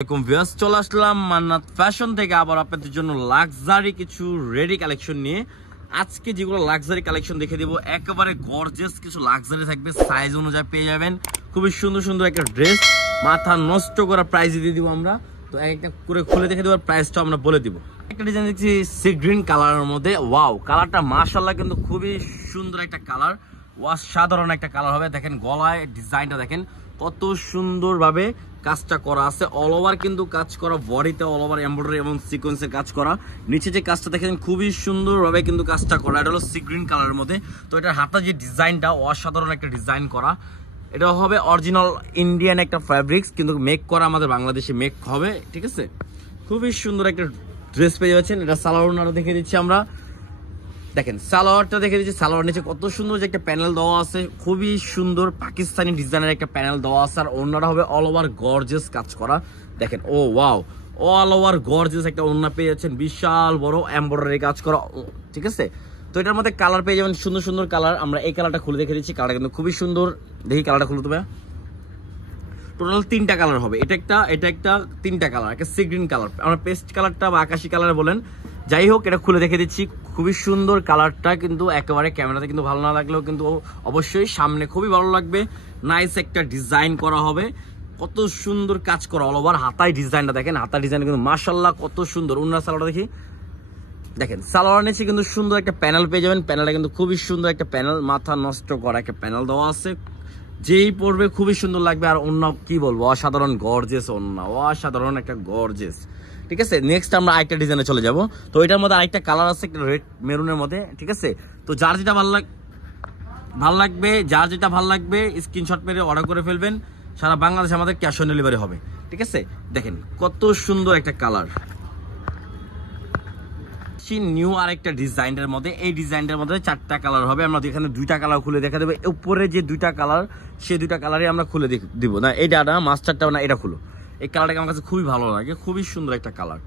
চলে আসলাম মান্নাত ফ্যাশন থেকে আবার আপনাদের জন্য লাক্সারি কিছু রেডি কালেকশন নিয়ে। আজকে যেগুলো লাক্সারি কালেকশন দেখে দিব, একেবারে গর্জিয়াস কিছু লাক্সারি থাকবে, সাইজ অনুযায়ী পেয়ে যাবেন। খুবই সুন্দর সুন্দর একটা ড্রেস, মাথা নষ্ট করা প্রাইস দিয়ে দিব আমরা। তো একটা করে খুলে দেখে দেবো, প্রাইসটা আমরা বলে দিব। একটা ডিজাইন দেখছি সি গ্রিন কালারের মধ্যে, ওয়াও কালারটা মাশাআল্লাহ কিন্তু খুবই সুন্দর একটা কালার, অসাধারণ একটা কালার হবে। দেখেন গলায় ডিজাইনটা দেখেন কত সুন্দরভাবে কাজটা করা আছে, অল ওভার কিন্তু কাজ করা, বডিতে অল ওভার এমব্রয়ডারি এবং সিকোয়েন্সের কাজ করা। নিচে যে কাজটা দেখেন খুবই সুন্দরভাবে কিন্তু কাজটা করা, এটা হলো সি গ্রিন কালারের মধ্যে। তো এটার হাতা যে ডিজাইনটা অসাধারণ একটা ডিজাইন করা, এটা হবে অরিজিনাল ইন্ডিয়ান একটা ফ্যাব্রিক্স, কিন্তু মেক করা আমাদের বাংলাদেশে মেক হবে, ঠিক আছে। খুবই সুন্দর একটা ড্রেস পেয়ে যাচ্ছেন। এটা সালোয়ার দেখে দিচ্ছি আমরা, দেখেন সালোয়ারটা দেখে দিচ্ছি। সালোয়ার নিচে কত সুন্দর যে একটা প্যানেল দেওয়া আছে, খুবই সুন্দর পাকিস্তানি ডিজাইনের একটা প্যানেল দেওয়া আছে। আর ওড়নাটা হবে অল ওভার গর্জিয়াস কাজ করা, দেখেন ও ওয়াও, অল ওভার গর্জিয়াস একটা ওড়না পেয়ে যাচ্ছেন, বিশাল বড় এমব্রয়ডারি কাজ করা, ঠিক আছে। তো এটার মধ্যে কালার পেয়ে যাবেন সুন্দর সুন্দর কালার। আমরা এই কালারটা খুলে দেখে দিচ্ছি, কালারটা কিন্তু খুবই সুন্দর। দেখি কালারটা খুলে দেবে, টোটাল তিনটা কালার হবে। এটা একটা তিনটা কালার, একটা সি গ্রিন কালার, আমরা পেস্ট কালারটা বা আকাশি কালার বলেন, যাই হোক এটা খুলে দেখে দিচ্ছি। খুবই সুন্দর কালারটা, কিন্তু একেবারে ক্যামেরাতে কিন্তু ভালো না লাগলেও কিন্তু অবশ্যই সামনে খুবই ভালো লাগবে। নাইস একটা ডিজাইন করা হবে, কত সুন্দর কাজ করা অল ওভার। হাতায় ডিজাইনটা দেখেন, হাতার ডিজাইন কিন্তু মাশাআল্লাহ কত সুন্দর। ওড়না সালোয়ারটা দেখি, দেখেন সালোয়ার নিচে কিন্তু সুন্দর একটা প্যানেল পেয়ে যাবেন। প্যানেলটা কিন্তু খুবই সুন্দর একটা প্যানেল, মাথা নষ্ট করা একটা প্যানেল দেওয়া আছে, যেই পড়বে খুবই সুন্দর লাগবে। আর অন্য কি বলবো, অসাধারণ গর্জেস ওড়না, অসাধারণ একটা গর্জেস, ঠিক আছে। নেক্সট আমরা আরেকটা ডিজাইনে চলে যাব। তো এটার মধ্যে আরেকটা কালার আছে, একটা রেড মেরুনের মধ্যে, ঠিক আছে। তো যার যেটা ভালো লাগবে, যার যেটা ভালো লাগবে স্ক্রিনশট মেরে অর্ডার করে ফেলবেন। সারা বাংলাদেশে আমাদের ক্যাশ অন ডেলিভারি হবে, ঠিক আছে। দেখেন কত সুন্দর একটা কালার, নিউ আরেকটা ডিজাইনের মধ্যে। এই ডিজাইনের মধ্যে চারটা কালার হবে, আমরা এখানে দুইটা কালার খুলে দেখা দেবো। উপরে যে দুইটা কালার, সেই দুইটা কালারই আমরা খুলে দিব না, এইটা না মাস্টারটা না, এটা খুলো। এই কালারটা আমার কাছে খুবই ভালো লাগে, খুবই সুন্দর একটা কালার।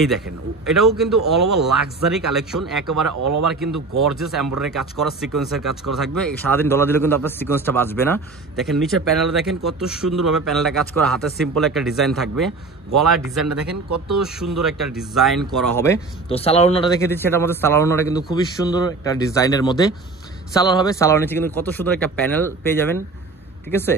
এই দেখেন এটাও কিন্তু অল ওভার লাক্সারি কালেকশন, একেবারে অল ওভার কিন্তু গর্জিয়াস এমব্রয়ডারি কাজ করা, সিকোয়েন্সের কাজ করা থাকবে। সারাদিন ডলার দিলে কিন্তু আপনার সিকোয়েন্সটা বাঁচবে না। দেখেন নিচের প্যানেলটা দেখেন কত সুন্দরভাবে প্যানেলটা কাজ করা, হাতে সিম্পল একটা ডিজাইন থাকবে। গলার ডিজাইনটা দেখেন কত সুন্দর একটা ডিজাইন করা হবে। তো সালোয়ার ওড়নাটা দেখে দিচ্ছি, এটার মধ্যে সালোয়ার ওড়নাটা কিন্তু খুবই সুন্দর একটা ডিজাইনের মধ্যে সালোয়ার হবে। সালোয়ার নিচে কিন্তু কত সুন্দর একটা প্যানেল পেয়ে যাবেন, ঠিক আছে।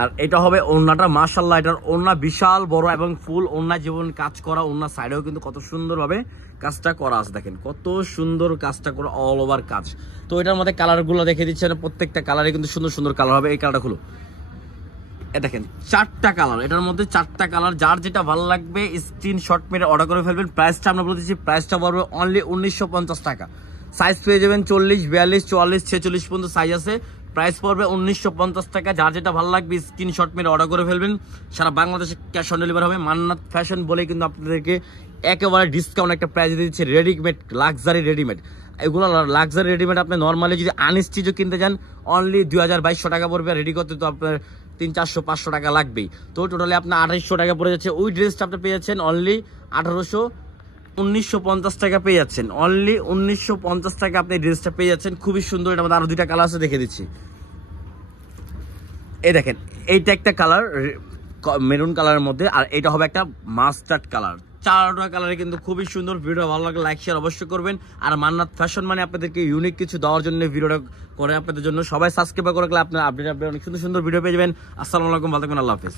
আর এটা হবে ওড়নাটা, মাশাআল্লাহ এটার ওড়না বিশাল বড় এবং ফুল ওড়না জীবন কাজ করা। ওড়না সাইডেও কিন্তু কত সুন্দরভাবে কাজটা করা আছে, দেখেন কত সুন্দর কাজটা করা, অল ওভার কাজ। তো এটার মধ্যে কালারগুলো দেখে দিচ্ছে, প্রত্যেকটা কালারে কিন্তু সুন্দর সুন্দর কালার হবে। এই কালারটা খুলো, দেখেন চারটা কালার, এটার মধ্যে চারটা কালার। যার যেটা ভালো লাগবে স্ক্রিনশট মেরে অর্ডার করে ফেলবেন। প্রাইসটা আমরা বলে দিচ্ছি, প্রাইসটা পড়বে অনলি 1950 টাকা। সাইজ পেয়ে যাবেন 40, 42, 44, 46 পর্যন্ত সাইজ আছে। প্রাইস পড়বে 1950 টাকা। যার যেটা ভালো লাগবে স্ক্রিনশট মেরে অর্ডার করে ফেলবেন। সারা বাংলাদেশে ক্যাশ অন ডেলিভারি হবে। মান্নাত ফ্যাশন বলে কিন্তু আপনাদেরকে একেবারে ডিসকাউন্ট একটা প্রাইস দিয়ে দিচ্ছে। রেডিমেড লাক্সারি রেডিমেড, এগুলো লাক্সারি রেডিমেড আপনি নর্মালি যদি আনস্টিচও কিনতে যান অনলি 2200 টাকা পড়বে। রেডি করতে তো আপনার 300, 400, 500 টাকা লাগবেই। তো টোটালি আপনার 2800 টাকা পড়ে যাচ্ছে। ওই ড্রেসটা আপনি পেয়ে যাচ্ছেন অনলি 1950 টাকা পেয়ে যাচ্ছেন। অনলি 1950 টাকা আপনি ড্রেসটা পেয়ে যাচ্ছেন, খুবই সুন্দর। এটার মধ্যে আরো দুইটা কালার আছে, দেখে দিচ্ছি। এই দেখেন এইটা একটা কালার মেরুন কালারের মধ্যে, আর এটা হবে একটা মাস্টার্ড কালার। চারটা কালারে কিন্তু খুবই সুন্দর। ভিডিও ভালো লাগলে লাইক শেয়ার অবশ্যই করবেন। আর মান্নাত ফ্যাশন মানে আপনাদেরকে ইউনিক কিছু দেওয়ার জন্য ভিডিওটা করে আপনাদের জন্য। সবাই সাবস্ক্রাইব করে রাখলে আপনার আপডেট অনেক সুন্দর সুন্দর ভিডিও পেয়ে যাবেন। আসসালামু আলাইকুম, ভালো থাকবেন, আল্লাহ হাফেজ।